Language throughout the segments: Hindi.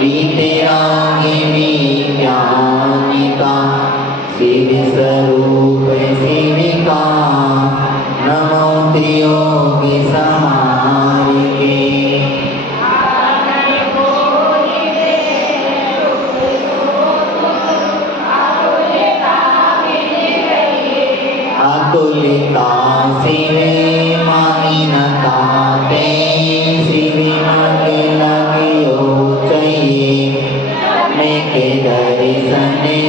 वीतरागी विज्ञानिका शिव स्वरूप शिविका नमो त्रियोगी समारिके अतुलिता शिवे मानिनता ते शिवी मगे लगियो चाहिए मैं के दर्शने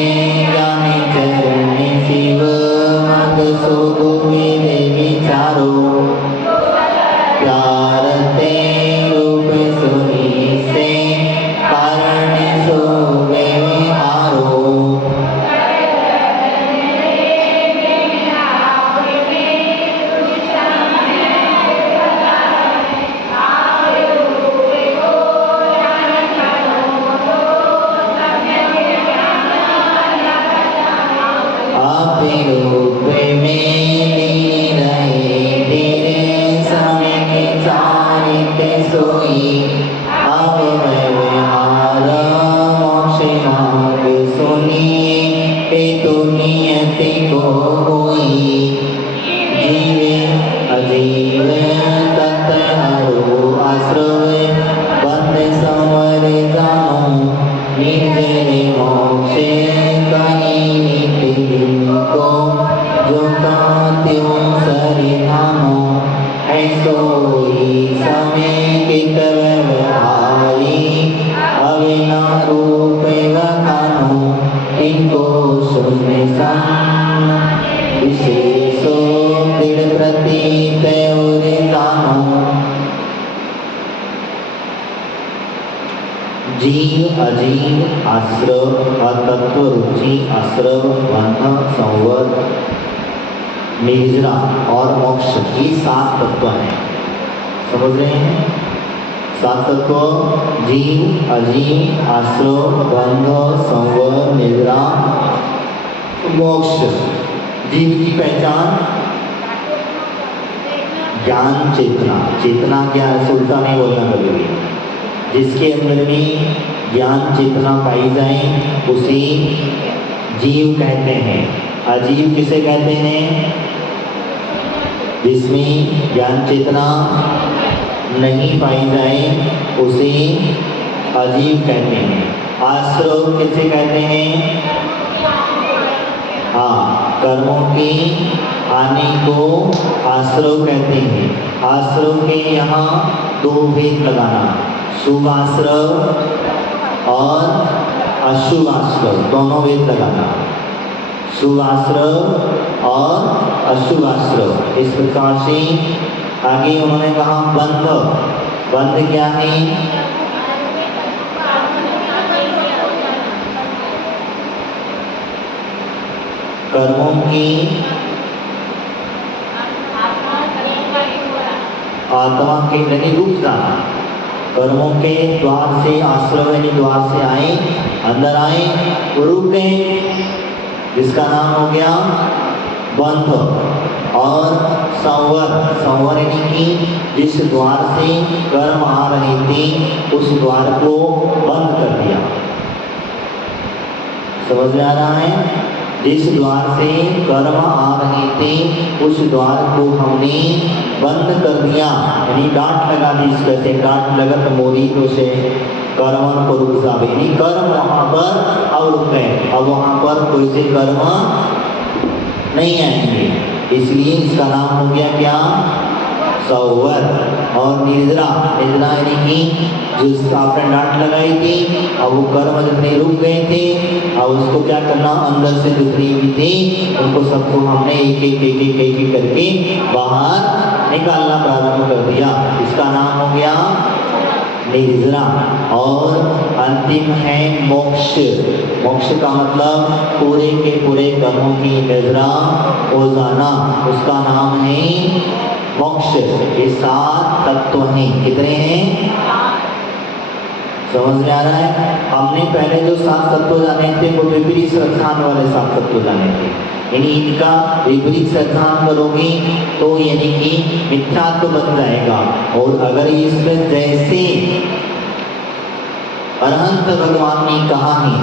ज्ञानी चरण शिव मग सुगु विदे विचारो प्यार ते रूप सुनी से कारण सो व्यवहारो रूप में लीन रहे तेरे समय के चारित सोई अब व्यवहार मोक्ष मार्ग सुनिए हेतु नियति को होई जीवे अजीव तत्हरो आश्रय बंद समर जानो निर्जर मोक्ष कहीं को जो त्यों सरिधानो ऐसो ही समय कित व्यवहारी अविना रूप वखानो इनको शून्य सन विशेषो दृढ़ प्रतीत और जानो जीव अजीव आश्रव तत्व रुचि आश्रव बंध संवर निर्जरा और मोक्ष ये 7 तत्व हैं। समझ रहे हैं? 7 तत्व जीव अजीव आश्रव बंध संवर निर्जरा मोक्ष। जीव की पहचान ज्ञान चेतना। चेतना क्या है? उल्टा नहीं बोलना कभी भी। जिसके अंदर में ज्ञान चेतना पाई जाए उसे जीव कहते हैं। अजीव किसे कहते हैं? जिसमें ज्ञान चेतना नहीं पाई जाए उसे अजीव कहते हैं। आश्रव किसे कहते हैं? हाँ, कर्मों के आने को आश्रव कहते हैं। आश्रव के यहाँ 2 भेद लगाना, शुभ आश्रव और अशुभ आश्रव, दोनों भेद लगाना। शुभ आश्रव और अशुभ आश्रव। इस प्रकार से आगे उन्होंने कहा बंध। बंध क्या है? कर्मों की आत्मा के यानी रुक जाना। कर्मों के द्वार से आश्रव यानी द्वार से आए, अंदर आए, रुक गए, जिसका नाम हो गया बंध। और संवर, संवर यानी कि जिस द्वार से कर्म आ रहे थे उस द्वार को बंद कर दिया। समझ में आ रहा है? जिस द्वार से कर्म आ रहे थे उस द्वार को हमने बंद कर दिया, यानी डांट लगा दी। इसके डांट लगत मोरी तो से कर्म को रुक जावे, यानी कर्म वहां पर अब रुक गए। अब वहां पर कोई से कर्म नहीं आएंगे, इसलिए इसका नाम हो गया क्या? संवर। और निर्जरा, निर्जरा यानी कि जिस आपने डांट लगाई थी अब वो कर्म जितने रुक गए थे, अब उसको क्या करना, अंदर से जितनी भी थी उनको सबको हमने एक एक करके बाहर निकालना प्रारंभ कर दिया। इसका नाम हो गया निर्जरा। और अंतिम है मोक्ष। मोक्ष का मतलब पूरे के पूरे कर्मों की निर्जरा हो जाना, उसका नाम है मोक्ष। ये 7 तत्व हैं। कितने हैं? समझ में आ रहा है? हमने पहले जो 7 तत्व जाने थे वो विपरीत श्रद्धान वाले 7 तत्व जाने थे, यानी इनका विपरीत श्रद्धान करोगे तो यानी कि मिथ्यात्व बन जाएगा। और अगर इसमें जैसे अरहंत भगवान ने कहा है,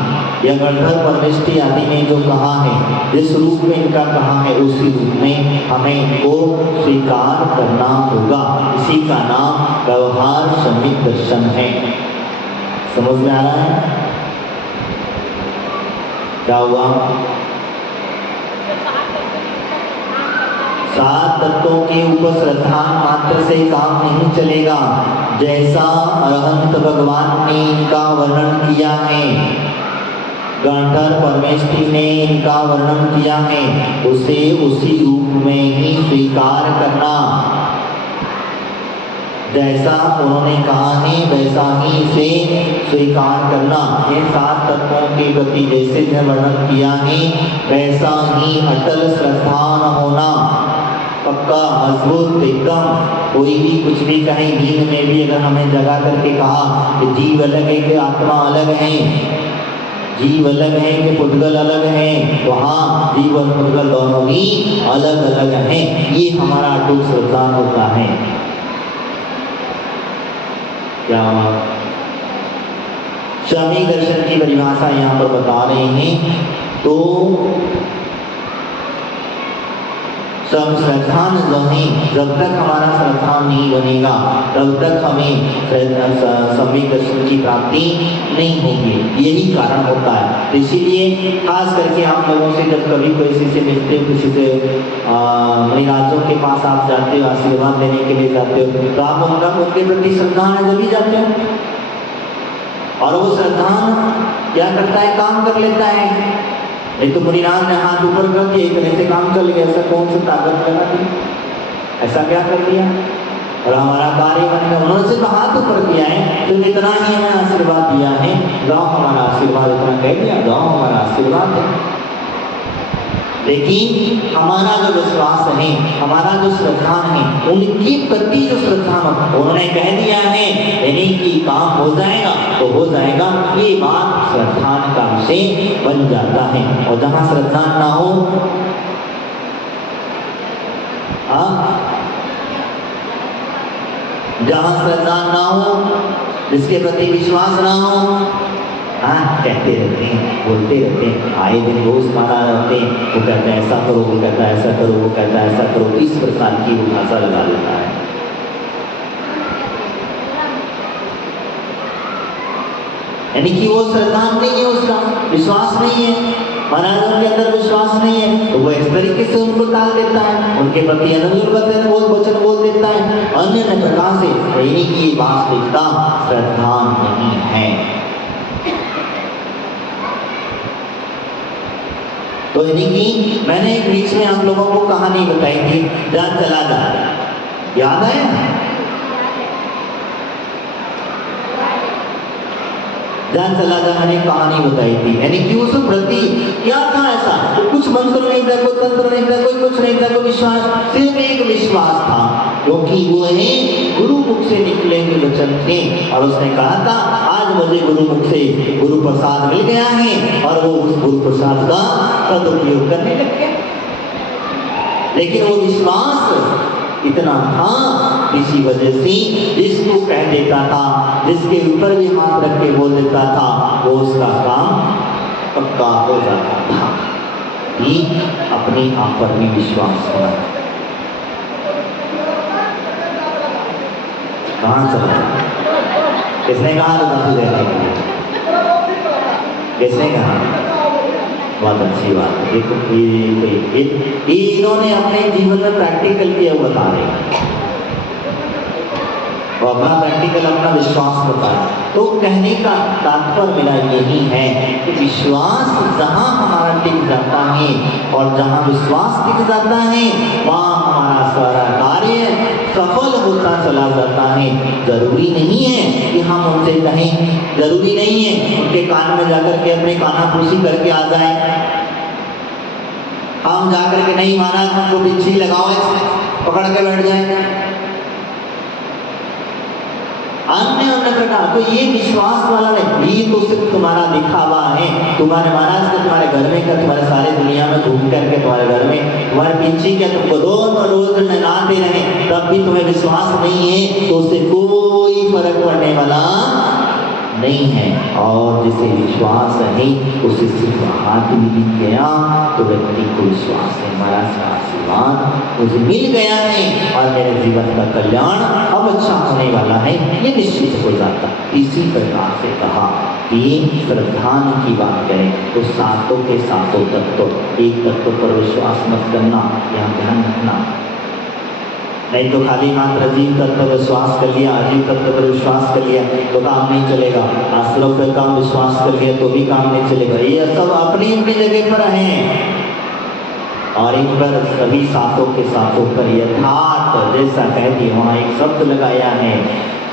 या गणधर परमेष्टि आदि ने जो कहा है, जिस रूप में इनका कहा है उसी रूप में हमें इनको स्वीकार करना होगा। इसी का नाम व्यवहार सम्यक दर्शन है। समझ में आ रहा है क्या हुआ? 7 तत्वों के ऊपर श्रद्धा मात्र से काम नहीं चलेगा। जैसा अरहंत भगवान ने इनका वर्णन किया है, गणधर परमेष्टि ने इनका वर्णन किया है, उसे उसी रूप में ही स्वीकार करना। जैसा उन्होंने कहा है वैसा ही इसे स्वीकार करना। ये 7 तत्वों के प्रति जैसे ने वर्णन किया है वैसा ही अटल श्रद्धा न होना, पक्का मजबूत एकदम। कोई भी कुछ भी कहे, नींद में भी अगर हमें जगा करके कहा कि जीव अलग है कि आत्मा अलग है, जीव अलग है कि पुद्गल अलग है, तो हाँ, जीव और पुद्गल दोनों ही अलग अलग हैं। ये हमारा अटूट श्रद्धा होता है। क्या स्वामी दर्शन की परिभाषा यहाँ पर बता रहे हैं। तो सब श्रद्धा जो है, जब तक हमारा श्रद्धा नहीं बनेगा तब तक हमें सम्यक दर्शन की प्राप्ति नहीं होगी। यही कारण होता है। इसीलिए खास करके आप लोगों से जब कभी किसी से मिलते हो, किसी से मुनिराजों के पास आप जाते हो, आशीर्वाद देने के लिए जाते हो, तो आप उनके प्रति श्रद्धा है जब ही जाते हो। और वो श्रद्धा क्या करता है, काम कर लेता है। नहीं तो मुनिराज ने हाथ ऊपर कर दिया, एक तरह से काम चल गया। ऐसा कौन सी ताकत लगा दी, ऐसा क्या कर दिया और हमारा कार्य बन गया। उन्होंने सिर्फ हाथ ऊपर किया है, सिर्फ इतना ही हमें आशीर्वाद दिया है, जाओ हमारा आशीर्वाद, इतना कह दिया, जाओ हमारा आशीर्वाद है। लेकिन हमारा जो विश्वास है, हमारा जो श्रद्धा है, उनके प्रति जो श्रद्धा उन्होंने कह दिया है यानी कि काम हो जाएगा तो हो जाएगा, ये बात श्रद्धा का विषय बन जाता है। और जहाँ श्रद्धा ना हो, जहाँ श्रद्धा ना हो, जिसके प्रति विश्वास ना हो, कहते रहते हैं, बोलते रहते हैं, आए दिन रोज मारा रहते हैं। वो कहता है ऐसा करो, वो कहता है ऐसा करो, वो कहता है ऐसा करो। इस प्रकार की वो भाषा लगा लेता है। यानी कि वो श्रद्धा नहीं है, उसका विश्वास नहीं है, महाराजों के अंदर विश्वास नहीं है, तो वो इस तरीके से उनको टाल देता है, उनके प्रति अनुकूल वचन बोल देता है, अन्य प्रकार से। यानी कि ये वास्तविकता श्रद्धा नहीं है। तो यानी कि मैंने एक बीच में आप लोगों को कहानी बताई थी, जान चला जा, याद है? जान चला जा, मैंने कहानी बताई थी। यानी कि उस प्रति क्या था ऐसा, तो कुछ मंत्र नहीं था, कोई तंत्र नहीं था, कोई कुछ नहीं था, कोई विश्वास, सिर्फ एक विश्वास था, क्योंकि वो है गुरु मुख से निकले हुए वचन थे। और उसने कहा था आज मुझे गुरु मुख से गुरु प्रसाद मिल गया है, और वो उस गुरु प्रसाद का सदुपयोग करने लग गया। लेकिन वो विश्वास इतना था, इसी वजह से जिसको कह देता था, जिसके ऊपर भी हाथ रख के बोल देता था, वो उसका काम पक्का हो जाता था। ये अपने आप पर भी विश्वास होना। कहाँ चला, किसने कहा था तुझे रहने के लिए, किसने कहा? बहुत अच्छी बात है। देखो ये इन्होंने अपने जीवन में प्रैक्टिकल किया बता रहे, वो अपना प्रैक्टिकल, अपना विश्वास बताया। तो कहने का तात्पर्य मेरा यही है कि विश्वास जहाँ हमारा टिक जाता है, और जहाँ विश्वास टिक जाता है वहाँ हमारा सारा कार्य सफल होता चला जाता है। जरूरी नहीं है कि हम उनसे कहें, जरूरी नहीं है उनके कान में जाकर के अपने कानाफूसी करके आ जाए। हम जाकर के नहीं, महाराज हमको बिच्छी लगाओ, पकड़ के बैठ जाए, अन्य प्रकार। तो ये विश्वास वाला नहीं, ये तो सिर्फ तुम्हारा दिखावा है। तुम्हारे महाराज का तुम्हारे घर में क्या, तुम्हारे सारे दुनिया में घूम करके तुम्हारे घर में तुम्हारे पीछे क्या तुमको रोज नहलाते रहे, तब भी तुम्हें विश्वास नहीं है, तो उससे कोई फर्क पड़ने वाला नहीं है। और जिसे विश्वास है उसे सिर्फ हाथ भी दिख गया तो व्यक्ति को विश्वास है हमारा आशीर्वाद मुझे मिल गया है और मेरे जीवन का कल्याण अब अच्छा होने वाला है, ये निश्चित हो जाता। इसी प्रकार से कहा कि श्रद्धान की बात करें तो सातों के सातों तत्व, एक तत्व पर विश्वास मत करना, यहाँ ध्यान रखना। नहीं तो खाली मात्र जीव तत्व पर विश्वास कर लिया, अजीव तत्व पर विश्वास कर लिया तो काम नहीं चलेगा, आश्रम पर काम विश्वास कर लिया तो भी काम नहीं चलेगा। ये सब अपनी अपनी जगह पर हैं और इन पर सभी सातों के सातों पर यथार्थ जैसा कह दिया, वहाँ एक शब्द लगाया है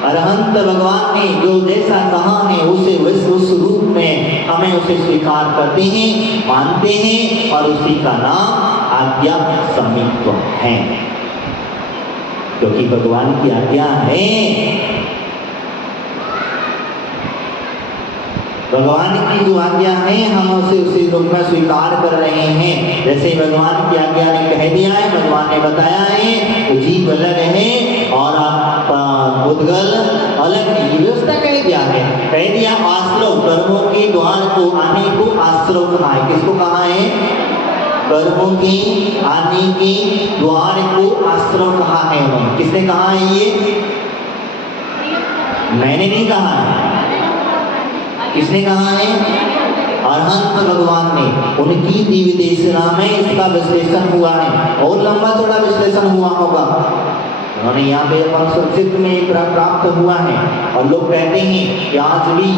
अरहंत भगवान ने जो जैसा कहा है उसे उस रूप में हमें उसे स्वीकार करते हैं, मानते हैं और उसी का नाम आज्ञा संहिता है, क्योंकि भगवान की आज्ञा है। भगवान की जो आज्ञा है हम उसे रूप में स्वीकार कर रहे हैं। जैसे भगवान की आज्ञा ने कह दिया है, भगवान ने बताया है जीव अलग है और आपका उद्गल अलग है, व्यवस्था कह दिया है। कह दिया आश्रव कर्मों के द्वार को आने को आश्रव कहा है। किसको कहा है? कर्मों के आने के द्वार को आश्रव कहा है। किसने कहा है? ये मैंने नहीं कहा है। किसने कहा है? अरहंत भगवान ने, उनकी दिव्य देशना में इसका विश्लेषण हुआ है और लंबा चौड़ा विश्लेषण हुआ होगा। उन्होंने यहाँ पे अपन संक्षिप्त में प्राप्त हुआ है और लोग कहते हैं कि आज भी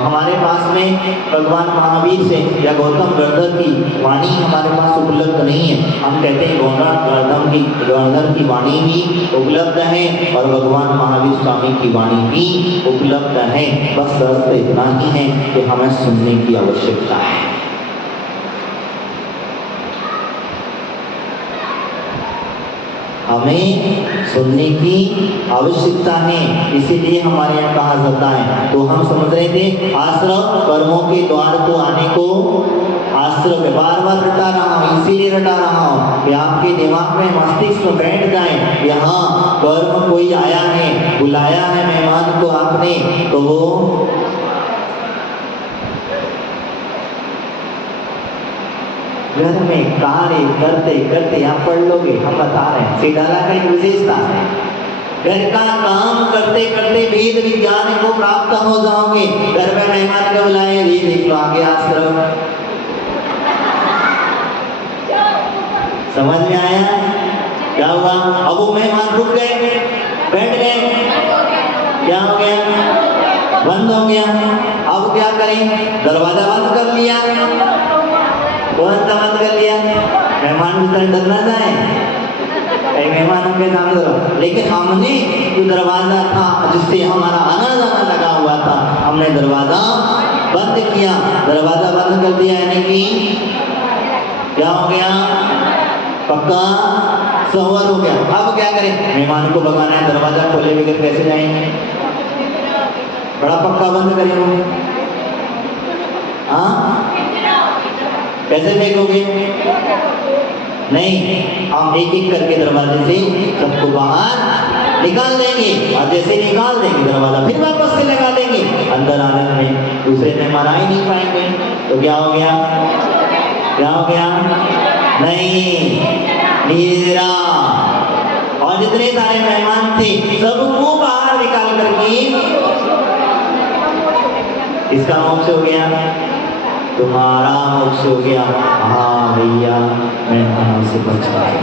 हमारे पास में भगवान महावीर से या गौतम गणधर की वाणी हमारे पास उपलब्ध नहीं है। हम कहते हैं गणधर की वाणी भी उपलब्ध है और भगवान महावीर स्वामी की वाणी भी उपलब्ध है। बस शर्त इतना ही है कि हमें सुनने की आवश्यकता है। हमें सुनने की आवश्यकता है, इसीलिए हमारे यहाँ कहा जाता है। तो हम समझ रहे थे आश्रव कर्मों के द्वार को आने को आश्रव में बार बार रटा रहा हूँ, इसीलिए रटा रहा हूँ कि आपके दिमाग में मस्तिष्क में बैठ जाए। यहाँ कर्म कोई आया है, बुलाया है मेहमान को आपने, तो वो घर में कार्य करते करते आप पढ़ लोगे, हम बता रहे हैं सिद्धारा का एक विशेषता है। घर का काम करते करते वेद विज्ञान को प्राप्त हो जाओगे। घर में मेहमान को बुलाए, ये देख लो आगे आश्रम। समझ में आया क्या हुआ? अब वो मेहमान रुक गए, बैठ गए, क्या हो गया? बंद हो गया। अब क्या करें? दरवाजा बंद कर लिया। कौन सा बंद कर लिया? मेहमान की तरह डरना जाए, मेहमानों के सामने। लेकिन हमने जो दरवाजा था जिससे हमारा आना जाना लगा हुआ था, हमने दरवाजा बंद किया। दरवाजा बंद कर दिया यानी कि क्या हो गया? पक्का सवार हो गया। अब क्या करें? मेहमान को भगाना है, दरवाजा खोले बगैर कैसे जाएंगे? बड़ा पक्का बंद करेंगे। हाँ, कैसे फेंकोगे? नहीं, हम एक एक करके दरवाजे से सबको बाहर निकाल देंगे और जैसे निकाल देंगे दरवाजा फिर वापस से लगा देंगे। अंदर आने में दूसरे मेहमान आ ही नहीं पाएंगे। तो क्या हो गया? क्या हो गया? नहीं, नीरा। और जितने सारे मेहमान थे सबको बाहर निकाल करके इसका मोक्ष हो गया, तुम्हारा मोक्ष हो गया। हाँ भैया, मेहमानों से बच गए।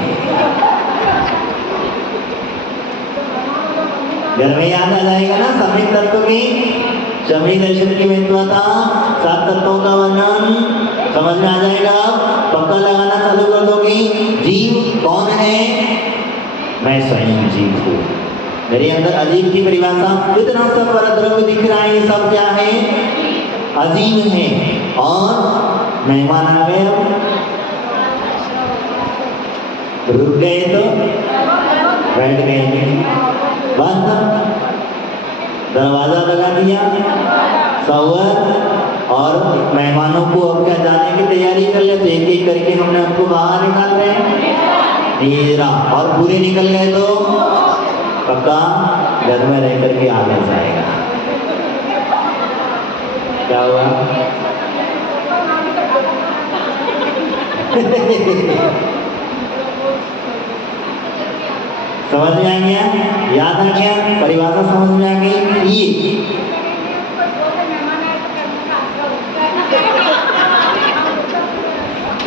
घर में याद आ जाएगा ना सम्यक तत्व की, सम्यक दर्शन की महत्वता, सात तत्वों का वर्णन समझ में आ जाएगा। पक्का लगाना चालू कर दोगे। जीव कौन है? मैं स्वयं जीव हूँ। मेरे अंदर अजीव की परिभाषा, इतना सब परद्रव्य दिख रहा है, ये सब क्या है? अजीब है। और मेहमान आ गए, रुक गए तो बैठ गए, बंद, दरवाजा लगा दिया, सवर। और मेहमानों को अब क्या जाने की तैयारी कर ले, तो एक एक करके हमने उनको बाहर निकाल रहे हैं नीरा। और पूरे निकल गए तो पक्का घर में रह करके आगे जाएगा। क्या हुआ? समझ में आ गया? याद आ गया? परिभाषा समझ में आ गई? ये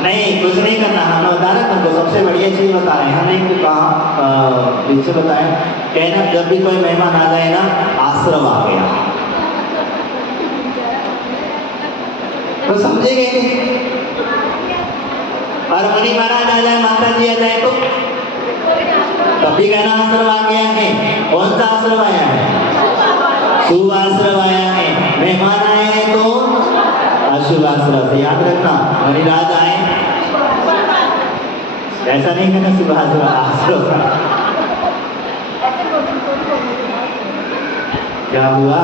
नहीं, कुछ नहीं करना। हम बता रहे तुमको सबसे बढ़िया चीज बता रहे हैं। हमने कहा पीछे बताया, कहना जब भी कोई मेहमान आ जाए ना, आश्रम आ गया, तो समझेंगे। और मणि महाराज आ जाए, माता जी आ जाए, तो तब भी कहना आश्रम आ गया है। कौन सा आश्रम आया है? शुभ आश्रम आया है। मेहमान आए हैं तो अशुभ आश्रम से याद रखना। मणिराज आए, ऐसा नहीं कहना शुभ आश्रम। क्या हुआ?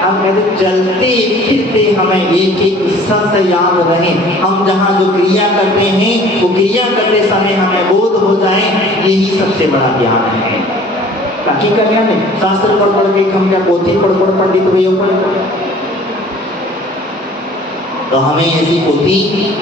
हम कहते चलते फिरते हमें एक एक सत्य याद रहे। हम जहाँ जो क्रिया करते हैं, वो क्रिया करते समय हमें बोध हो जाए, यही सबसे बड़ा ज्ञान है। बाकी का ज्ञान है शास्त्र पढ़ के हम क्या पोथी पढ़ पंडित भैया पढ़, तो हमें ऐसी पोथी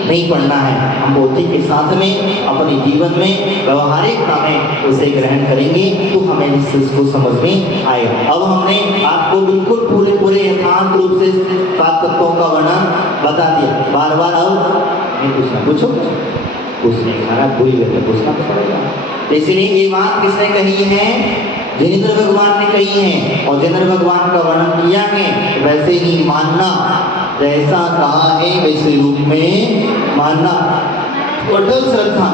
नहीं पढ़ना है। हम पोथी के साथ में अपने जीवन में व्यवहारिक हमें उसे ग्रहण करेंगे तो हमें इस चीज को समझ में आएगा। अब हमने आपको बिल्कुल पूरे यथार्थ रूप से 7 तत्वों का वर्णन बता दिया। बार बार अब नहीं पूछना, पूछो पूछने खाना भूल गए, पूछना तो पड़ेगा। इसलिए ये बात किसने कही है? जिनेंद्र भगवान ने कही है, और जिनेंद्र भगवान का वर्णन किया है। वैसे ही मानना, जैसा कहा है वैसे रूप में मानना, अटल श्रद्धा।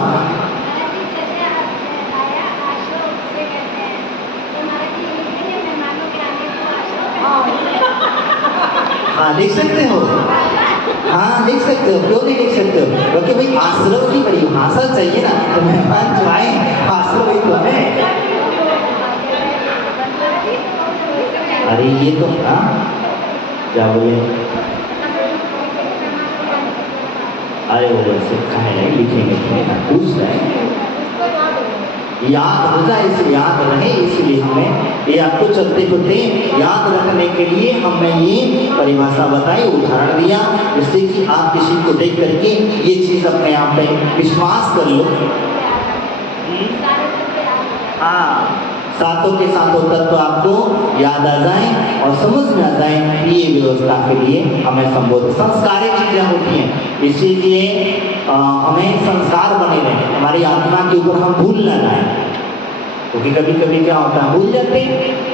हाँ लिख सकते हो, हाँ लिख सकते हो, क्यों नहीं लिख सकते हो? क्योंकि भाई आश्रम की बड़ी भाषा चाहिए ना, तो मेहमान जो आए आश्रम ही तो है। अरे ये तो हाँ क्या बोले? अरे वो वैसे कहे लिखेंगे, पूछ रहे याद हो जाए, इसे याद रहे, इसलिए हमें ये आपको चलते फिरते याद रखने के लिए हमने ये परिभाषा बताई, उदाहरण दिया, जिससे कि आप किसी को देख करके ये चीज अपने आप पे विश्वास कर लो। हाँ, सातों के सातों तत्व आपको याद आ जाए और समझ में आ जाए, ये व्यवस्था के लिए हमें संबोधित संस्कारिक चीजें होती हैं। इसीलिए हमें संस्कार बने रहे, हमारी आत्मा के ऊपर हम भूल न जाए, क्योंकि कभी कभी क्या होता है भूल जाते हैं।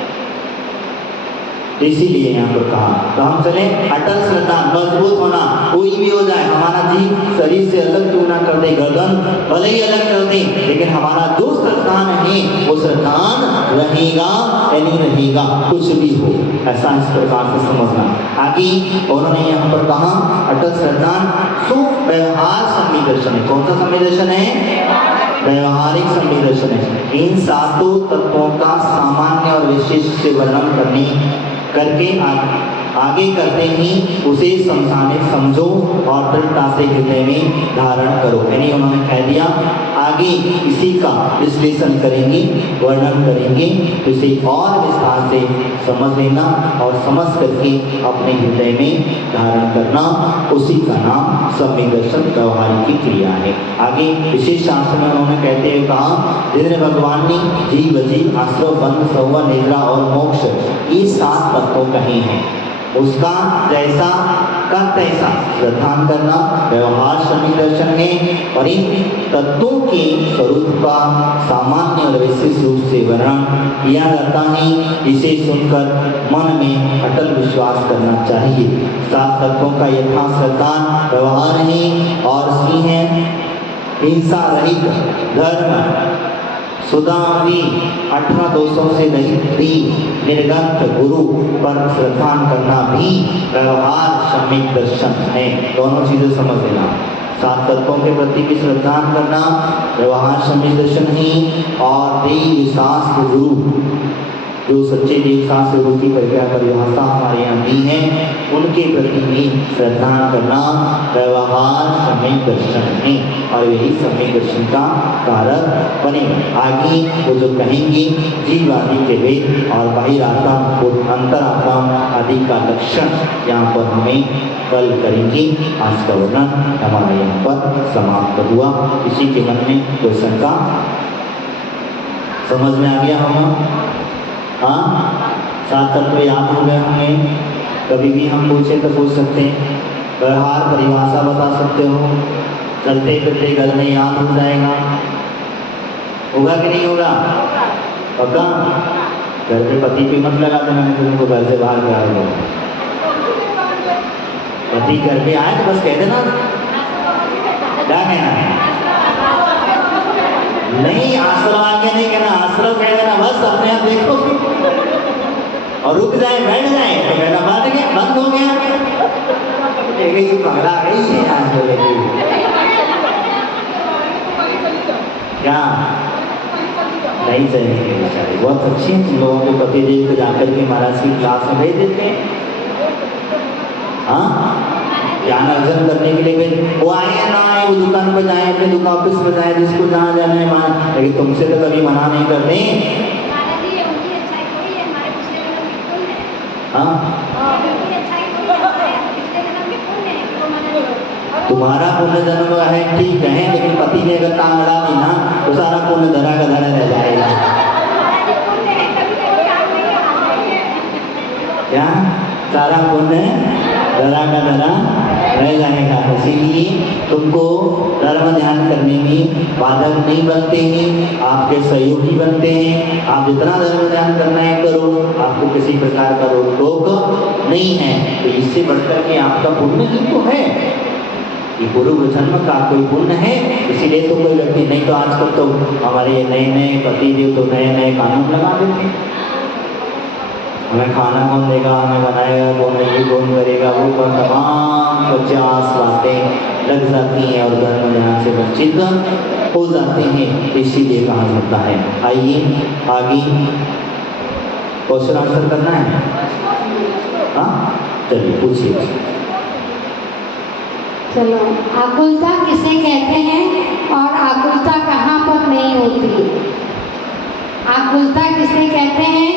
इसीलिए यहाँ पर कहा, तो हम चले अटल श्रद्धा, मजबूत होना। कोई भी हो जाए, हमारा जीव शरीर से अलग क्यों ना कर दे, गर्दन भले ही अलग कर दे, लेकिन हमारा जो श्रद्धान है वो श्रद्धान रहेगा या नहीं रहेगा, कुछ भी हो, ऐसा इस प्रकार से समझना। आगे उन्होंने यहाँ पर कहा अटल श्रद्धान सो व्यवहार संविदर्शन है। कौन सा संविदर्शन है? व्यवहारिक संविदर्शन है। इन सातों तत्वों का सामान्य और विशेष से वर्णन करके आगे करते ही उसे समझाने समझो और दृढ़ता से हृदय में धारण करो। यानी उन्होंने कह दिया आगे इसी का विश्लेषण करेंगे, वर्णन करेंगे, तो इसे और विस्तार से समझ लेना और समझ करके अपने हृदय में धारण करना, उसी का नाम सम्यक दर्शन व्यवहारिक की क्रिया है। आगे विशेष शास्त्र में उन्होंने कहते हुए कहा, जिन्हें भगवान ने जीव आश्रव बंध सौवा निद्रा और मोक्ष ये 7 तत्वों कहे हैं, उसका जैसा का तैसा श्रद्धान करना व्यवहार सम्यक दर्शन है। और इन तत्वों के स्वरूप का सामान्य और विशेष रूप से वर्णन किया जाता है। इसे सुनकर मन में अटल विश्वास करना चाहिए। 7 तत्वों का यथा श्रद्धान व्यवहार है और सी है हिंसा रहित धर्म, सुदामी 18 दोषों से रहित निर्गंत गुरु पर श्रद्धान करना भी व्यवहार सम्यक दर्शन है। दोनों चीजें समझ लेना, 7 तत्वों के प्रति भी श्रद्धान करना व्यवहार सम्यक दर्शन ही, और देव शास्त्र गुरु जो सच्चे देव शास्त्र गुरु की परिभाषा हमारे यहाँ दी है, उनके प्रति भी श्रद्धा करना व्यवहार सम्यक दर्शन है और यही सम्यक दर्शन का कारक बनेगा। आगे वो जो कहेंगे जीव आदि के भेद और बाहिरात्मा और अंतरात्मा आदि का लक्षण यहाँ पर हमें कल करेंगे। आज का वर्णन हमारा यहाँ पर समाप्त हुआ। किसी के मन में कोई शंका? समझ में आ गया होगा? हाँ, 7 तत्व याद हो गए होंगे। कभी भी हम पूछे तो पूछ सकते हैं, व्यवहार परिभाषा बता सकते हो, चलते फिरते घर में याद हो जाएगा। होगा कि नहीं होगा? पक्का? घर पे पति पे मत लगा देना, नहीं तो उनको घर से बाहर करा दो। पति घर पे आए तो बस कह देना, क्या कहना है? नहीं, आश्रम आके नहीं कहना, आश्रम कह देना बस। अपने आप देखो और रुक जाए, बैठ जाए तो कहना बंद गया, बंद हो गया। पकड़ा गई है आज तो क्या नहीं चाहिए बेचारे। बहुत अच्छी है तुम लोगों के पति देव को जाकर के महाराज की क्लास में भेज देते हैं। हाँ, ज्ञान अर्जन करने के लिए भेज, वो आए या ना आए, वो दुकान पर जाए, अपने दुकान ऑफिस में जाए, जिसको जहाँ जाना है वहाँ, लेकिन तुमसे तो कभी मना नहीं करते। हाँ, तुम्हारा पुण्य जन्म है ठीक है, लेकिन पति ने अगर काम लड़ा दी ना तो सारा पुण्य धरा का धरा रह जाएगा। क्या? सारा पुण्य धरा का धरा रह जाएगा। इसीलिए तुमको धर्म ध्यान करने में बाधक नहीं बनते हैं, आपके सहयोगी बनते हैं। आप जितना धर्म ध्यान करना है करो, आपको किसी प्रकार का रोक टोक नहीं है। तो इससे बढ़कर के आपका पुण्य ही तो है, ये पूर्व जन्म का कोई पुण्य है। इसीलिए तो कोई व्यक्ति, नहीं तो आजकल तो हमारे नए नए पति देव तो नए नए कानून लगा देते हैं, हमें खाना कौन देगा, हमें बनाएगा कौन, ये कौन करेगा, वो कौन, तमाम 50 बातें लग जाती हैं और धर्म ध्यान से वंचित हो जाते हैं। इसीलिए कहा जाता है। आइए आगे क्वेश्चन आंसर करना है। हाँ, चलिए पूछिए। चलो, आकुलता किसे कहते हैं और आकुलता कहाँ पर नहीं होती? आकुलता किसे कहते हैं